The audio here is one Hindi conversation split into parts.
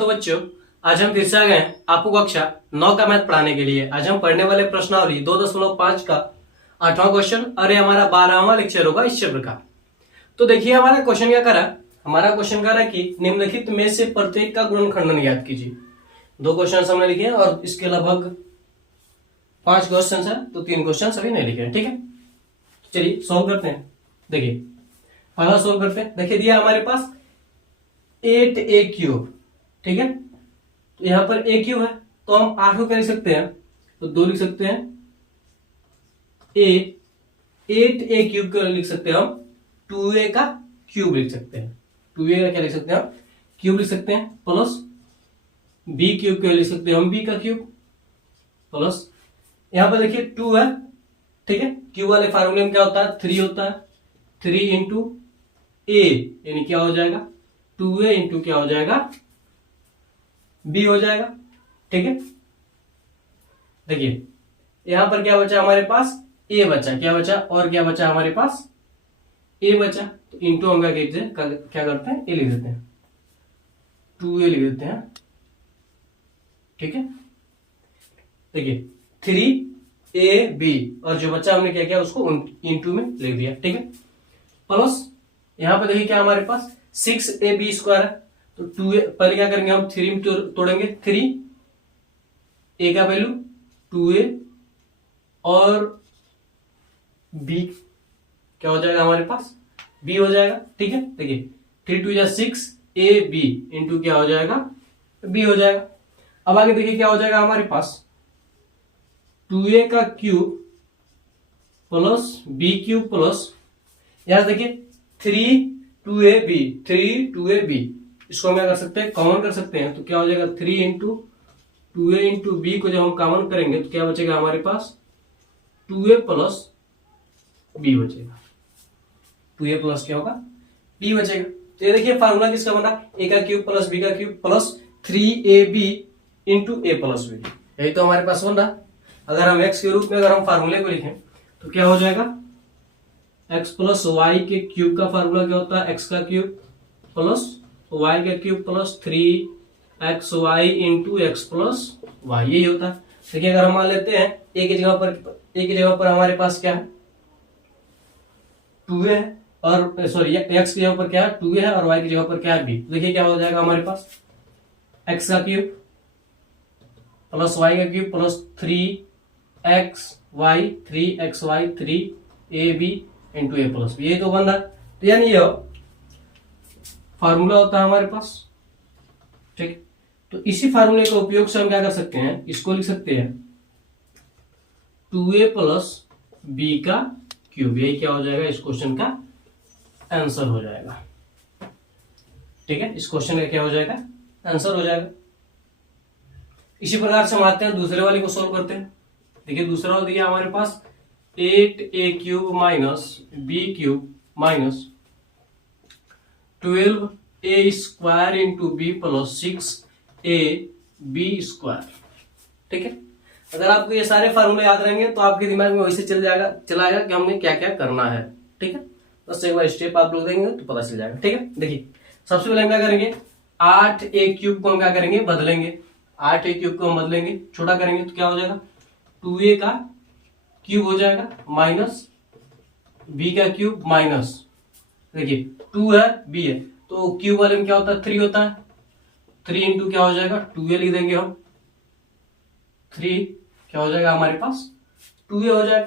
तो बच्चों, आज हम फिर से आ गए हैं आपको कक्षा 9 का मैथ पढ़ाने के लिए। आज हम पढ़ने वाले प्रश्नावली 2.5 का 8वां क्वेश्चन और ये हमारा 12वां लेक्चर होगा इस चैप्टर का। तो देखिए हमारा क्वेश्चन क्या करा, हमारा क्वेश्चन करा कि निम्नलिखित में से प्रत्येक का गुणनखंडन याद कीजिए। 2 क्वेश्चन हमने लिखे हैं और इसके लगभग 5 क्वेश्चन है, तो 3 क्वेश्चन अभी नहीं लिखे हैं। ठीक है, चलिए सॉल्व करते हैं। देखिए पहला सॉल्व करते हैं। देखिए दिया हमारे पास 8a³। ठीक है, तो यहां पर a क्यूब है तो हम 8 को क्या लिख सकते हैं, तो 2 लिख सकते हैं। 8a³ को लिख सकते हैं हम 2a का क्यूब लिख सकते हैं। 2a का क्या लिख सकते हैं हम, क्यूब लिख सकते हैं। प्लस b³ को लिख सकते हैं हम b का क्यूब। प्लस यहां पर देखिए 2 है। ठीक है, क्यूब वाले फार्मूले में क्या होता है, 3 होता है। 3 इंटू a यानी क्या हो जाएगा, 2a इंटू क्या हो जाएगा, b हो जाएगा। ठीक है, देखिए यहां पर क्या बचा हमारे पास, a बचा। क्या बचा और क्या बचा हमारे पास, a बचा। तो इंटू हम क्या करते हैं, a लिख देते हैं, 2a लिख देते हैं। ठीक है, देखिए 3ab और जो बच्चा हमने क्या किया उसको इंटू में लिख दिया। ठीक है, प्लस यहां पर देखिए क्या हमारे पास 6ab² है। तो 2a पहले क्या करेंगे हम, 3 में तोड़ेंगे। 3 a का वैल्यू 2a और b क्या हो जाएगा हमारे पास, b हो जाएगा। ठीक है, देखिए 3 2 6 ab इंटू क्या हो जाएगा, b हो जाएगा। अब आगे देखिए क्या हो जाएगा हमारे पास, 2a का cube plus b cube plus यहां देखिए 3 2ab इसको हम क्या कर सकते हैं, कॉमन कर सकते हैं। तो क्या हो जाएगा, 3 इंटू 2a इंटू b को जब हम कॉमन करेंगे तो क्या बचेगा हमारे पास, 2a प्लस b बचेगा। 2a प्लस क्या होगा, b बचेगा। तो ये देखिए फार्मूला किसका बना, a का क्यूब प्लस b का cube plus 3ab into a plus b। यही तो हमारे पास बन रहा। अगर हम x के रूप में अगर हम फार्मूले को लिखें तो क्या हो जाएगा, x प्लस वाई के क्यूब का फार्मूला क्या होता है, x का क्यूब प्लस y का cube plus 3xy into X plus Y, यही होता है। देखिए अगर हम मान लेते हैं a की जगह पर हमारे पास क्या है, 2a है और सॉरी x की जगह पर क्या है, 2a है और y की जगह पर क्या है, b। देखिए क्या हो जाएगा हमारे पास, x का क्यूब प्लस y का cube plus 3xy 3ab into a plus B, ये तो बन रहा। तो यानी ये फार्मूला होता है हमारे पास। ठीक, तो इसी फार्मूले के उपयोग से हम क्या कर सकते हैं, इसको लिख सकते हैं 2a प्लस b का क्यूब। यही क्या हो जाएगा, इस क्वेश्चन का आंसर हो जाएगा। ठीक है, इस क्वेश्चन का क्या हो जाएगा, आंसर हो जाएगा। इसी प्रकार से हम आते हैं दूसरे वाले को सोल्व करते हैं। देखिए दूसरा हो दिया हमारे पास 8a³ minus b³ minus 12a² into b plus 6ab²। ठीक है, अगर आपको ये सारे फार्मूले याद रहेंगे तो आपके दिमाग में वैसे चलाएगा कि हमने क्या क्या करना है। ठीक है, बस एक बार स्टेप आप लोग देंगे तो पता चल जाएगा। ठीक है, देखिए सबसे पहले हम क्या करेंगे, 8a³ को हम क्या करेंगे, बदलेंगे। 8a³ को हम बदलेंगे, छोटा करेंगे तो क्या हो जाएगा, 2a का क्यूब हो जाएगा माइनस b का क्यूब माइनस, देखिए 2 है b है तो क्यूब वाले में क्या होता है, 3 होता है। 3 इंटू क्या हो जाएगा, 2a लिख देंगे हम। 3 क्या हो जाएगा हमारे पास, 2a हो जाएगा।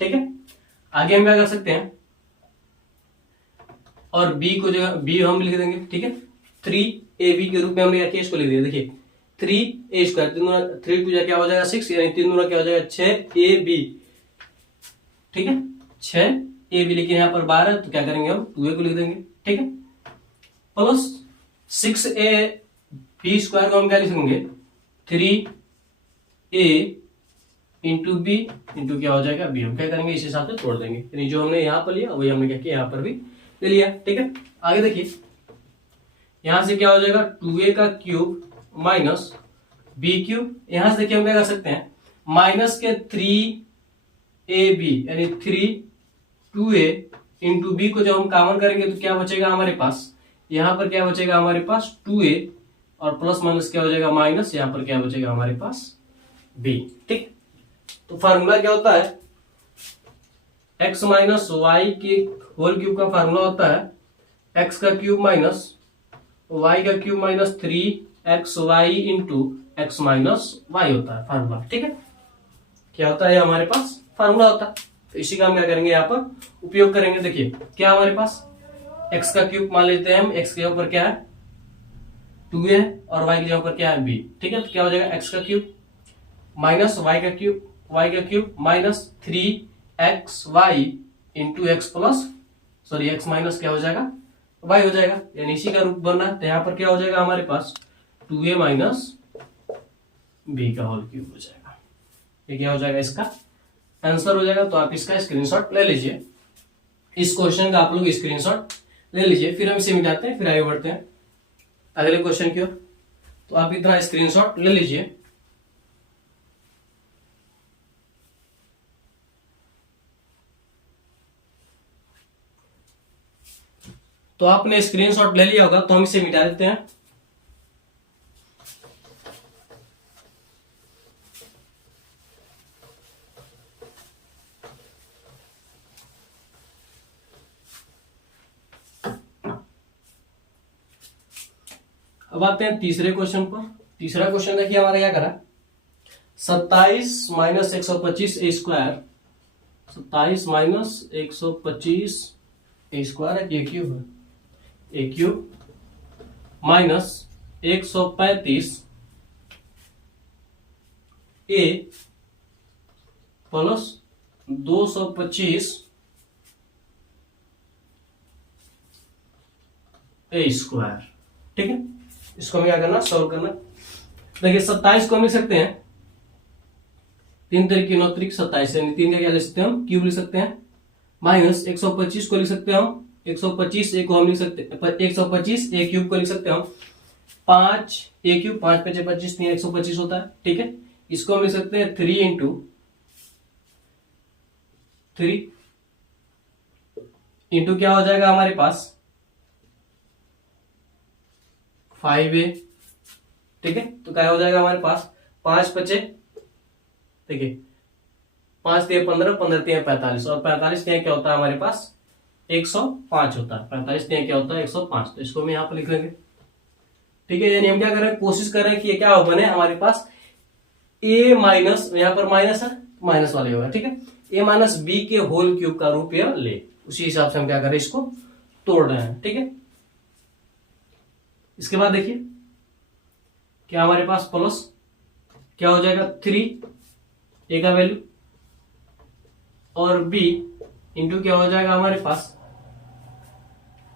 ठीक है, आगे हम क्या कर सकते हैं, और b को जगह b हम लिख देंगे। ठीक है, 3ab के रूप में हमने क्या किया, इसको लिख दिया। देखिए 3a², 3 2 क्या हो जाएगा 6, यानी 3 दूना क्या हो जाएगा 6ab। ठीक है, 6ab, लेकिन यहाँ पर 12 तो क्या करेंगे हम, 2a को लिख देंगे। ठीक है, प्लस 6ab² को हम क्या लिखेंगे, 3a इंटू b इंटू क्या हो जाएगा b। हम क्या करेंगे, इस हिसाब से तोड़ देंगे, यानी जो हमने यहाँ पर लिया वही हमने क्या किया यहाँ पर भी ले लिया। ठीक है, आगे देखिए यहां से क्या हो जाएगा, 2a का क्यूब माइनस b³। यहां से देखिए हम क्या कर सकते हैं, माइनस के 3ab यानी 2a इंटू b को जब हम कॉमन करेंगे तो क्या बचेगा हमारे पास, यहां पर क्या बचेगा हमारे पास 2a और प्लस माइनस क्या हो जाएगा माइनस, यहाँ पर क्या बचेगा हमारे पास b। ठीक, तो फार्मूला क्या होता है, x माइनस वाई के होल क्यूब का फार्मूला होता है x का क्यूब माइनस y का cube minus 3xy into X minus Y होता है फार्मूला। ठीक है, क्या होता है हमारे पास फार्मूला होता है। तो इसी का हम क्या करेंगे यहाँ पर उपयोग करेंगे। देखिए क्या हमारे पास x का क्यूब मान लेते हैं हम, x के ऊपर क्या है 2a है और y के ऊपर क्या है b। ठीक है, तो क्या हो जाएगा x का क्यूब माइनस y का cube minus 3xy into X plus sorry x minus क्या हो जाएगा y हो जाएगा, यानी इसी का रूप बनना है। तो यहाँ पर क्या हो जाएगा हमारे पास 2a माइनस b का होल क्यूब हो जाएगा। ये क्या हो जाएगा इसका आंसर हो जाएगा। तो आप इसका स्क्रीनशॉट ले लीजिए, इस क्वेश्चन का आप लोग स्क्रीनशॉट ले लीजिए, फिर हम इसे मिटाते हैं, फिर आगे बढ़ते हैं अगले क्वेश्चन की ओर। तो आप इतना स्क्रीनशॉट ले लीजिए। तो आपने स्क्रीनशॉट ले लिया होगा, तो हम इसे मिटा देते हैं। अब आते हैं तीसरे क्वेश्चन पर। तीसरा क्वेश्चन देखिए हमारा क्या करा, 27 माइनस 125 ए स्क्वायर, 27 माइनस 125 ए स्क्वायर ए क्यूब है, ए क्यूब माइनस 135 ए प्लस 225 ए स्क्वायर। ठीक है, इसको हमें क्या करना सॉल्व करना। देखिए 27 को हम लिख सकते हैं 3 तरीके 9 तरीके 27, यानी 3 का क्या लिख सकते हैं हम क्यूब लिख सकते हैं, माइनस 125 को लिख सकते हैं हम 125 ए को हम लिख सकते हैं 125 ए क्यूब को लिख सकते हैं हम 5 ए क्यूब 5 5 25 3 125 होता है। ठीक है, इसको हम लिख सकते हैं 3 इंटू 3 इंटू क्या हो जाएगा हमारे पास 5a। ठीक है, तो क्या हो जाएगा हमारे पास 5 बचे, देखिए 5 3 15 15 3 45 और 45 3 क्या होता है हमारे पास 105 होता है, 45 3 क्या होता है 105। तो इसको हम यहाँ पर लिख लेंगे। ठीक है, यानी हम क्या कर रहे हैं कोशिश कर रहे हैं कि ये क्या हो बने हमारे पास a माइनस, यहाँ पर माइनस है माइनस वाले होगा। ठीक है, a माइनस b के होल क्यूब का रूप यह ले, उसी हिसाब से हम क्या कर रहे हैं इसको तोड़ रहे हैं। ठीक है, इसके बाद देखिए क्या हमारे पास प्लस क्या हो जाएगा 3 ए का वैल्यू और b इंटू क्या हो जाएगा हमारे पास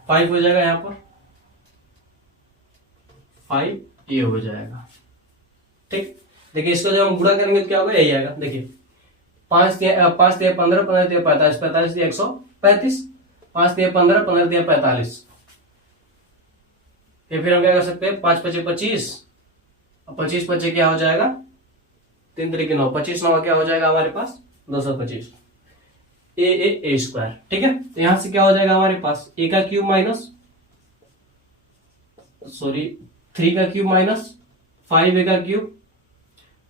5 हो जाएगा, यहां पर 5a हो जाएगा। ठीक, देखिए इसको जब हम गुणा करेंगे तो क्या होगा यही आएगा। देखिए 5 3 15 15 3 45 45 3 135 5 3 15 15 3 45। फिर हम क्या कर सकते हैं 5 5 25 और 25 25 क्या हो जाएगा 3 तरीके 9 25 9 क्या हो जाएगा हमारे पास 225 ए स्क्वायर। ठीक है, तो यहां से क्या हो जाएगा हमारे पास ए का क्यूब माइनस सॉरी 3 का क्यूब माइनस 5 ए का क्यूब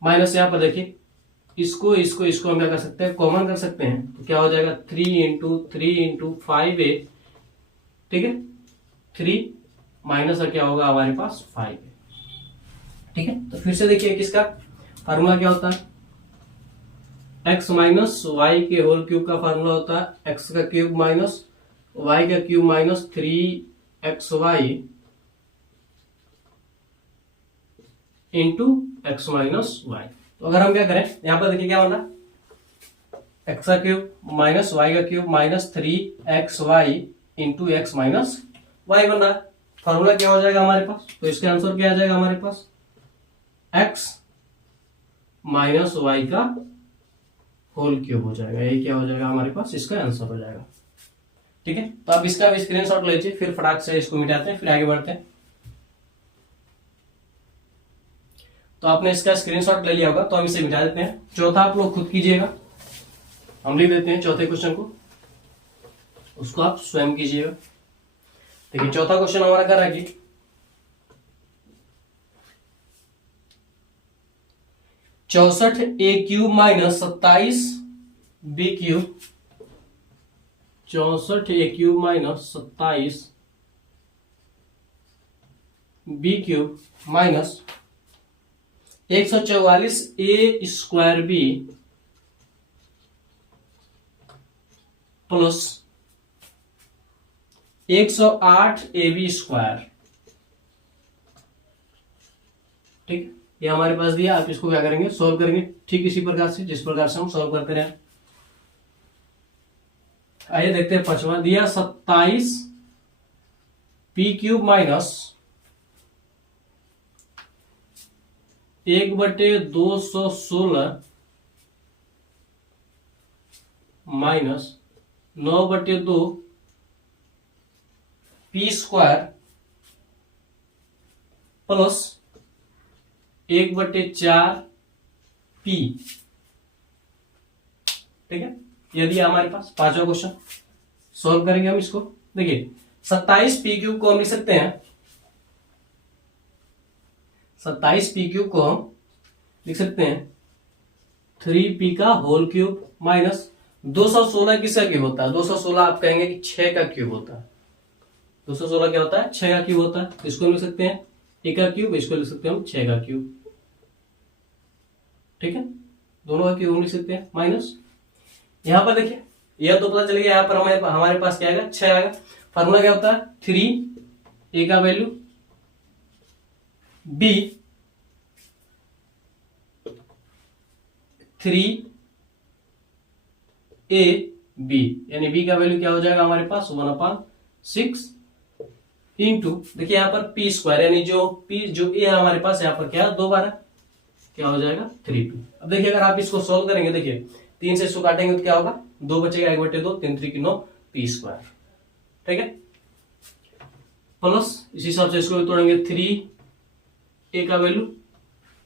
माइनस यहां पर देखिए इसको हम क्या कर सकते हैं कॉमन कर सकते हैं, तो क्या हो जाएगा 3 इंटू 5a। ठीक है, 3 माइनस और क्या होगा हमारे पास 5। ठीक है, तो फिर से देखिए किसका फार्मूला क्या होता है x माइनस वाई के होल क्यूब का फार्मूला होता है x का क्यूब माइनस y का cube minus 3xy into X minus Y. तो अगर हम क्या करें यहां पर देखिए क्या होना x का क्यूब माइनस y का cube minus 3xy into X minus Y बन रहा है। फॉर्मूला क्या हो जाएगा हमारे पास, तो इसका आंसर क्या आ जाएगा हमारे पास x माइनस वाई का होल क्यूब हो जाएगा। ये क्या हो जाएगा हमारे पास इसका आंसर हो जाएगा। ठीक है, तो आप इसका भी स्क्रीनशॉट लीजिए, फिर फटाक से इसको मिटाते हैं, फिर आगे बढ़ते हैं। तो आपने इसका स्क्रीनशॉट ले लिया होगा, तो हम इसे मिटा देते हैं। चौथा आप लोग खुद कीजिएगा, हम लिख देते हैं चौथे क्वेश्चन को, उसको आप स्वयं कीजिएगा। देखिए चौथा क्वेश्चन हमारा कर रहा है कि 64a³ minus 27b³ 64a³ minus 27b³ minus 144a² plus 108ab²। ठीक, ये हमारे पास दिया। आप इसको क्या करेंगे, सॉल्व करेंगे ठीक इसी प्रकार से जिस प्रकार से हम सॉल्व करते रहे। आइए देखते हैं पांचवा दिया 27p³ minus 1/216 minus 9/2 p² plus 1/4 p। ठीक है, यदि हमारे पास पांचवा क्वेश्चन सॉल्व करेंगे हम इसको। देखिए 27p³ को हम लिख सकते हैं, 27p³ को हम लिख सकते हैं 3p का होल क्यूब माइनस 216 किसका क्यूब होता है, 216 आप कहेंगे कि 6 का क्यूब होता है। 216 क्या होता है, 6 का क्यूब होता है। तो इसको लिख सकते हैं a का क्यूब, इसको लिख सकते हैं हम 6 का क्यूब। ठीक है, दोनों का क्यूब हम लिख सकते हैं माइनस। यहां पर देखिए यह तो पता चल गया, यहां पर हमारे पास क्या आएगा, 6 आएगा। फार्मूला क्या होता है, 3a का वैल्यू b 3ab, यानी b का वैल्यू क्या हो जाएगा हमारे पास 1/6 इंटू, देखिए यहां पर p², यानी जो a है हमारे पास यहाँ पर क्या है 2 बार क्या हो जाएगा 3p। अब देखिए अगर आप इसको सोल्व करेंगे, देखिए 3 से इसको काटेंगे तो क्या होगा, 2 बचेगा, 1/2, 3 3 की 9 p²। ठीक है, प्लस इसी हिसाब से इसको भी तोड़ेंगे, 3a का वैल्यू,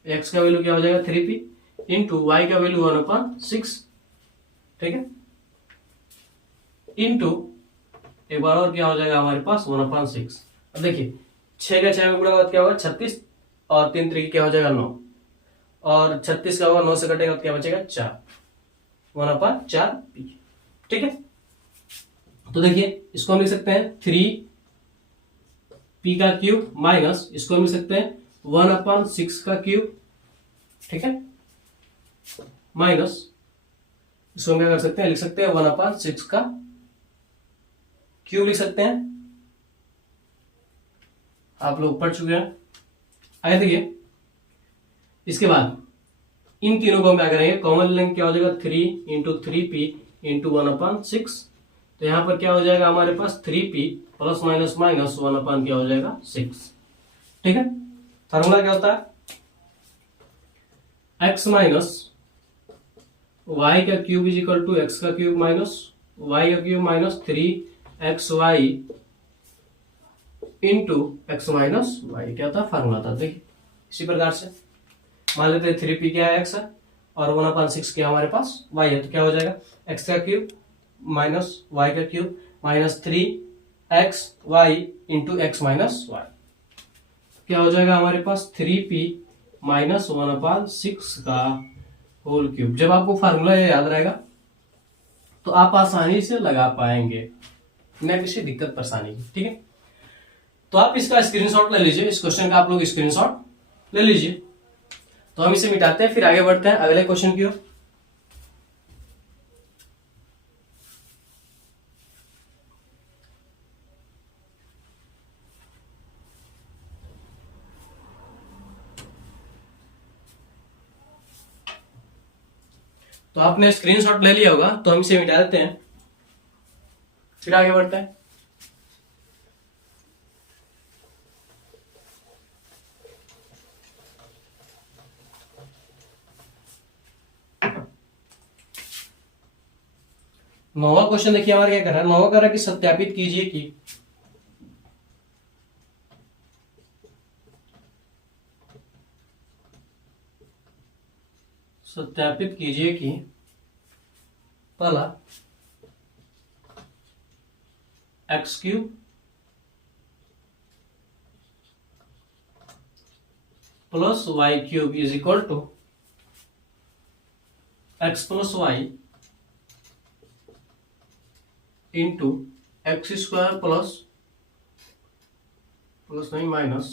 x का वैल्यू क्या हो जाएगा 3p इंटू y का वैल्यू 1/6। ठीक है, इंटू एक बार और क्या हो जाएगा हमारे पास 1/6। अब देखिए 6 का 6 में गुणा होगा क्या होगा 36, और 3 3 क्या हो जाएगा 9, और 36 का होगा 9 से कटेगा तो क्या बचेगा 4, 1/4p। ठीक है, तो देखिए इसको हम लिख सकते हैं 3p का क्यूब माइनस इसको हम लिख सकते हैं 1/6 का क्यूब। ठीक है, माइनस इसको हम क्या कर सकते हैं, लिख सकते हैं 1/6 का क्यूब लिख सकते हैं। आप लोग पढ़ चुके हैं। आइए देखिए इसके बाद इन तीनों को हम क्या करेंगे, कॉमन लेंगे, क्या हो जाएगा 3 इंटू 3p इंटू 1/6। तो यहां पर क्या हो जाएगा हमारे पास 3p प्लस माइनस माइनस 1/ क्या हो जाएगा 6। ठीक है, फार्मूला क्या होता है, x माइनस y का cube is equal to x का क्यूब माइनस y का cube minus 3xy into x minus y। क्या था फार्मूला था, देखिए इसी प्रकार से मान लेते हैं 3p क्या है x है और 1/6 क्या हमारे पास y है, तो क्या हो जाएगा x का क्यूब माइनस y का cube minus 3xy into x minus y। क्या हो जाएगा हमारे पास 3p माइनस 1/6 का होल क्यूब। जब आपको फार्मूला याद रहेगा तो आप आसानी से लगा पाएंगे, न किसी दिक्कत परेशानी की। ठीक है, तो आप इसका स्क्रीनशॉट ले लीजिए, इस क्वेश्चन का आप लोग स्क्रीनशॉट ले लीजिए। तो हम इसे मिटाते हैं, फिर आगे बढ़ते हैं अगले क्वेश्चन की ओर। तो आपने स्क्रीनशॉट ले लिया होगा, तो हम इसे मिटा देते हैं, फिर आगे बढ़ते हैं। नौवां क्वेश्चन देखिए हमारा क्या कर रहा है, नौवां कर रहा है कि सत्यापित कीजिए कि पहला x³ plus y³ is equal to x plus Y into x square plus नहीं minus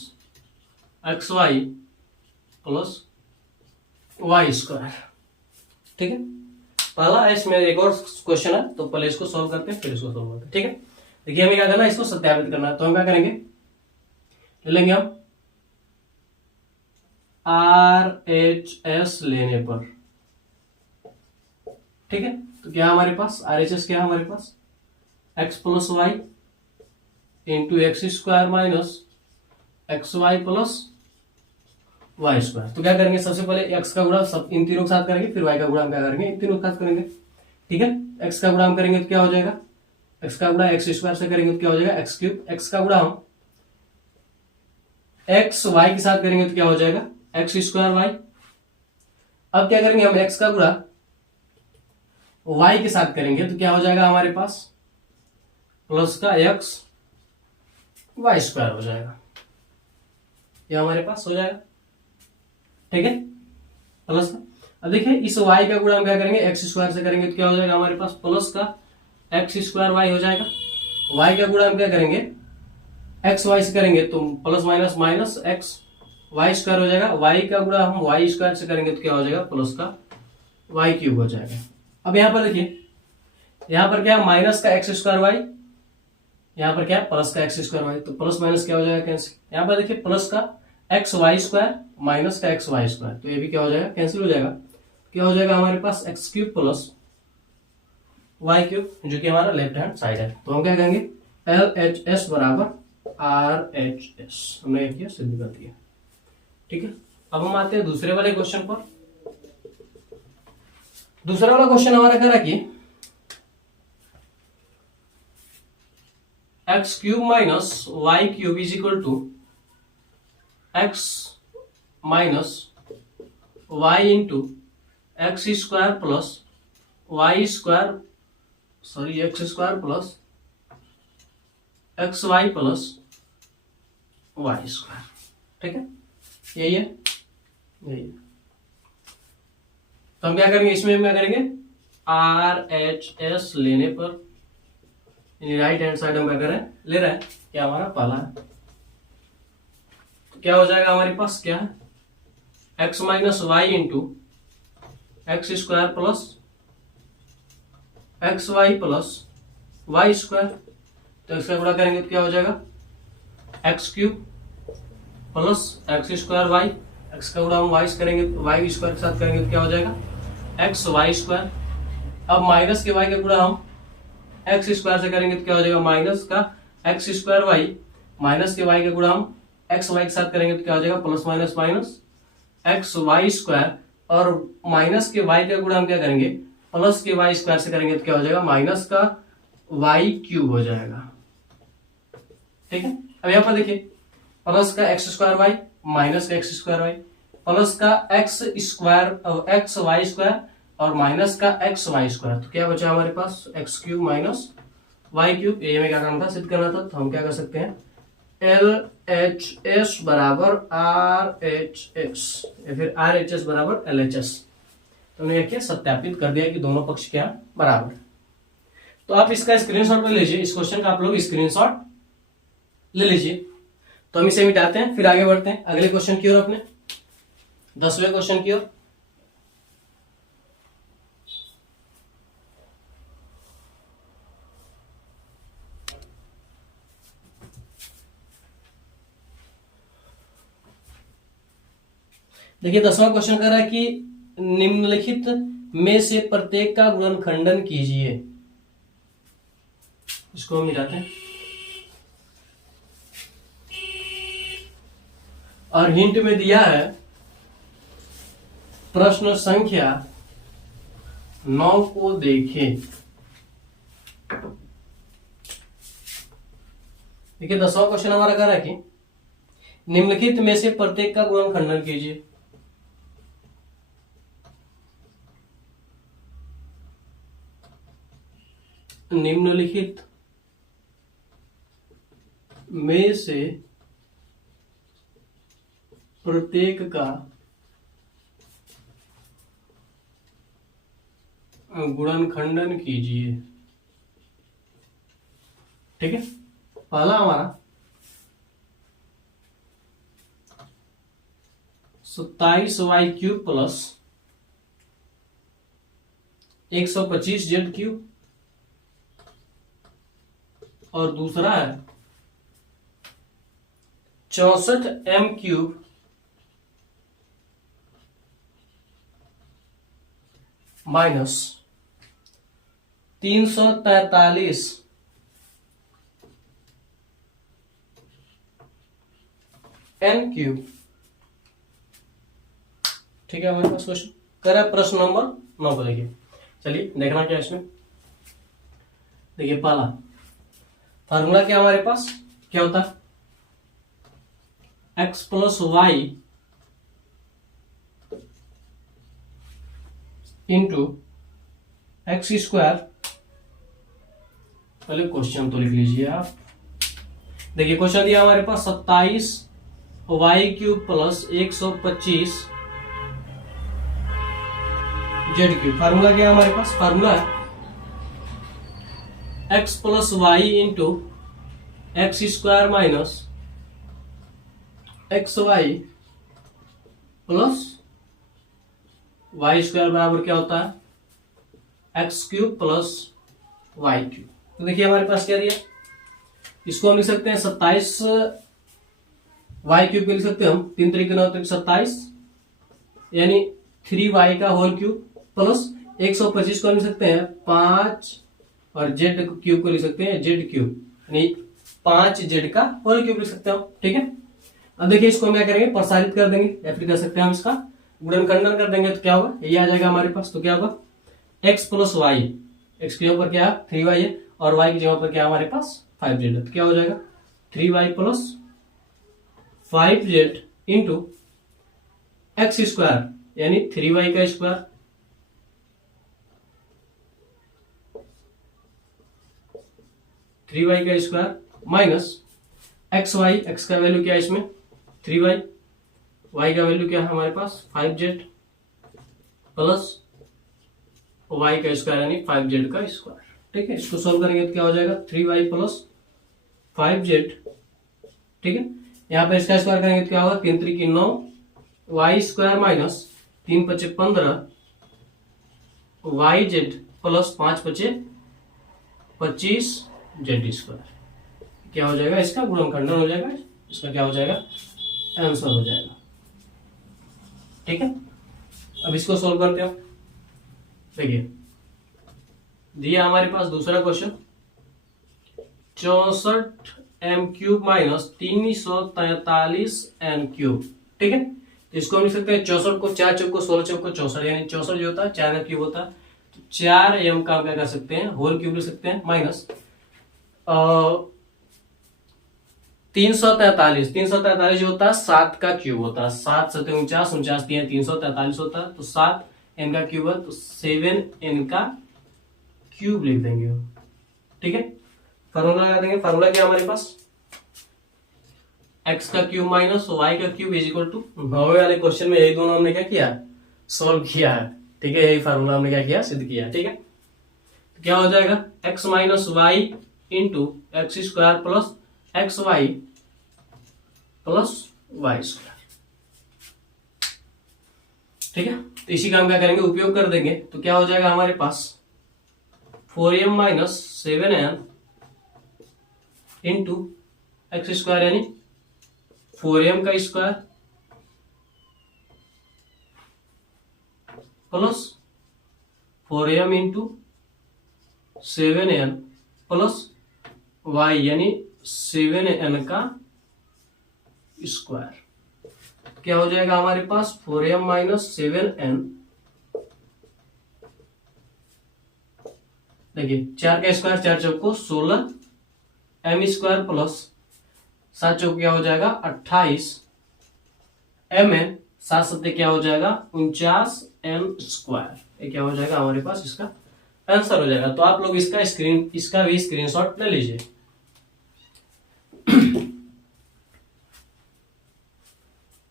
x Y plus Y square. ठीक है, पहला इसमें एक और क्वेश्चन है, तो पहले इसको सॉल्व करते हैं फिर इसको सॉल्व करते हैं। ठीक है, देखिए हमें क्या करना है, इसको सत्यापित करना है। तो हम क्या करेंगे, ले लेंगे हम RHS लेने पर। ठीक है, तो क्या हमारे पास RHS क्या है हमारे पास, x plus Y into x square minus x Y plus Y square. तो क्या करेंगे, सबसे पहले एक्स का गुणा सब इन तीनों के साथ करेंगे, फिर वाई का गुणा हम क्या करेंगे, इन तीनों के साथ करेंगे। ठीक है, एक्स का गुणा हम करेंगे तो क्या हो जाएगा, एक्स का गुणा एक्स स्क्वायर से करेंगे तो क्या हो जाएगा एक्स क्यूब। एक्स का गुणा हम एक्स वाई के साथ करेंगे तो क्या हो जाएगा एक्स स्क्वायर वाई। अब क्या करेंगे हम, एक्स का गुणा वाई के साथ करेंगे तो क्या हो जाएगा हमारे पास प्लस का एक्स वाई स्क्वायर हो जाएगा, यह हमारे पास हो जाएगा। ठीक है, प्लस का, अब देखिए इस y का गुणा हम क्या करेंगे एक्स स्क्वायर से करेंगे तो क्या हो जाएगा हमारे पास प्लस का एक्स स्क्वायर वाई हो जाएगा। y का गुणा हम क्या करेंगे एक्स वाई से करेंगे तो plus minus minus x Y square हो जाएगा। y का गुणा हम वाई स्क्वायर से करेंगे तो क्या हो जाएगा प्लस का वाई क्यूब हो जाएगा। अब यहाँ पर देखिए, यहाँ पर क्या माइनस का एक्स स्क्वायर वाई, यहाँ पर क्या प्लस का एक्स स्क्वायर वाई, तो प्लस माइनस क्या हो जाएगा कैंसिल। यहाँ पर देखिए प्लस का एक्स वाई स्क्वायर माइनस का एक्स वाई स्क्वायर, तो ये भी क्या हो जाएगा कैंसिल हो जाएगा। क्या हो जाएगा हमारे पास x cube plus y cube, जो कि हमारा लेफ्ट हैंड साइड है। तो हम क्या कहेंगे LHS बराबर RHS, हमने ये किया सिद्ध कर दिया। ठीक है, अब हम आते हैं दूसरे वाले क्वेश्चन पर। दूसरा वाला क्वेश्चन हमारा कह रहा है कि X cube minus Y cube is equal to X minus Y into x square plus Y square, sorry X square plus X Y plus Y square. ठीक है, यही है, यही है। तो हम क्या करेंगे, इसमें हम क्या करेंगे RHS लेने पर राइट हैंड साइड हम क्या करें ले रहे हैं, क्या हमारा पहला है, तो क्या हो जाएगा हमारे पास क्या है X minus Y into x square plus X Y plus Y square. तो इसका गुणा करेंगे तो क्या हो जाएगा X cube plus X square Y, X का गुणा हम वाई करेंगे वाई स्क्वायर के साथ करेंगे तो क्या हो जाएगा एक्स वाई स्क्वायर। अब माइनस के वाई का गुणा हम एक्स स्क्वायर से करेंगे तो क्या हो जाएगा माइनस का एक्स स्क्वायर वाई, माइनस के वाई का गुणा हम एक्स वाई के साथ करेंगे तो क्या हो जाएगा plus minus minus x Y square, और माइनस के वाई का गुणा हम क्या करेंगे प्लस के वाई स्क्वायर से करेंगे तो क्या हो जाएगा माइनस का वाई क्यूब हो जाएगा। ठीक है, अब यहाँ पर देखिए प्लस का एक्स स्क्वायर वाई माइनस का एक्स स्क्वायर वाई प्लस का x square x Y square और माइनस का एक्स वाई स्क्वायर, तो क्या बचा हमारे पास x cube minus Y cube. ये हमें क्या करना था सिद्ध करना था, तो हम क्या कर सकते हैं LHS बराबर RHS या फिर RHS बराबर LHS। तो हमने क्या सत्यापित कर दिया कि दोनों पक्ष क्या बराबर। तो आप इसका स्क्रीनशॉट ले लीजिए, इस क्वेश्चन का आप लोग स्क्रीनशॉट ले लीजिए। तो हम इसे मिटाते हैं, फिर आगे बढ़ते हैं अगले क्वेश्चन की ओर, अपने 10वें क्वेश्चन की ओर। देखिए 10वां क्वेश्चन कर रहा है कि निम्नलिखित में से प्रत्येक का गुणनखंडन कीजिए। इसको हम मिलाते हैं और हिंट में दिया है प्रश्न संख्या 9 को देखें। देखिए 10वां क्वेश्चन हमारा कह रहा है कि निम्नलिखित में से प्रत्येक का गुणनखंडन कीजिए। निम्नलिखित में से प्रत्येक का गुणनखंडन कीजिए। ठीक है, पहला हमारा 27y³ प्लस 125z³ और दूसरा है 64m³ माइनस 343 n³। ठीक है, हमारे पास क्वेश्चन करें प्रश्न नंबर 9 को। देखिए, चलिए देखना क्या इसमें। देखिए, पहला फार्मूला क्या हमारे पास क्या होता है, x plus Y into x square. पहले क्वेश्चन तो लिख लीजिए आप। देखिए, क्वेश्चन दिया हमारे पास 27y³ प्लस 125 z³। फार्मूला क्या है हमारे पास, फार्मूला है x plus Y into x square minus x Y plus Y square बराबर क्या होता है, x³ प्लस y³। तो देखिए हमारे पास क्या दिया, इसको हम लिख सकते हैं 27y³ को लिख सकते हैं हम 3 तरीके 9 तरीके 27 यानी 3y का होल क्यूब प्लस 125 को लिख सकते हैं 5 और z³ को लिख सकते हैं z³ यानी 5z का होल क्यूब लिख सकते हो। ठीक है, अब देखिए इसको हम क्या करेंगे, प्रसारित कर देंगे या फिर कह सकते हैं हम इसका गुणनखंडन कर देंगे। तो क्या होगा, ये आ जाएगा हमारे पास। तो क्या होगा, x प्लस वाई, एक्स के ऊपर क्या 3y है और y की जगह पर क्या हमारे पास 5z है। तो क्या हो जाएगा 3y plus 5z into x square यानी 3y का square minus x Y, X का वैल्यू क्या है इसमें 3y, y का वैल्यू क्या है हमारे पास 5z प्लस y का स्क्वायर यानी 5z का स्क्वायर। ठीक है, इसको सोल्व करेंगे तो क्या हो जाएगा 3y प्लस 5z। ठीक है, यहाँ पे इसका स्क्वायर करेंगे तो क्या होगा 3 3 की 9 y square minus 3 5 15 yz plus 5 5 25 z square. क्या हो जाएगा, इसका गुणनखंडन हो जाएगा, इसका क्या हो जाएगा आंसर हो जाएगा। ठीक है, अब इसको सोल्व करते हो। देखिए दिया हमारे पास दूसरा क्वेश्चन 64m³ माइनस 343 n³। ठीक है, तो इसको हम लिख सकते हैं 64 को 4 चौक को 16 चौक को 64 यानी 64 जो होता है 4m³ होता है, तो 4m का क्या कर सकते हैं होल क्यूब लिख सकते हैं माइनस 343 जो होता है 7 का क्यूब होता है, 7 7 49 49 343 होता है, तो 7n का क्यूब है तो 7n का क्यूब लिख देंगे हम। ठीक है, फार्मूला लगा देंगे। फार्मूला क्या हमारे पास x का क्यूब माइनस y का क्यूब इज इक्वल टू 9वें वाले क्वेश्चन में यही दोनों हमने क्या किया सोल्व किया है। ठीक है, यही फार्मूला हमने क्या किया सिद्ध किया। ठीक है, तो क्या हो जाएगा x minus Y into x square plus X Y plus Y square. ठीक है, तो इसी का हम क्या करेंगे उपयोग कर देंगे। तो क्या हो जाएगा हमारे पास 4m minus 7n into x square यानी 4m का square plus 4m into 7n plus y यानी 7n का स्क्वायर। क्या हो जाएगा हमारे पास 4m माइनस 7n। देखिए 4 का स्क्वायर 4 चौक को 16 m स्क्वायर प्लस 7 चौक क्या हो जाएगा 28 mn 7 सत्ते क्या हो जाएगा 49 m स्क्वायर। ये क्या हो जाएगा हमारे पास इसका आंसर हो जाएगा। तो आप लोग इसका भी स्क्रीनशॉट ले लीजिए।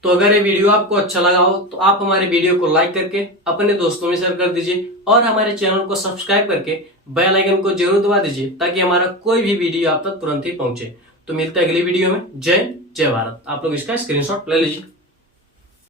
तो अगर ये वीडियो आपको अच्छा लगा हो तो आप हमारे वीडियो को लाइक करके अपने दोस्तों में शेयर कर दीजिए और हमारे चैनल को सब्सक्राइब करके बेल आइकन को जरूर दबा दीजिए ताकि हमारा कोई भी वीडियो आप तक तुरंत ही पहुंचे। तो मिलते हैं अगली वीडियो में। जय जय भारत। आप लोग इसका स्क्रीनशॉट ले लीजिए।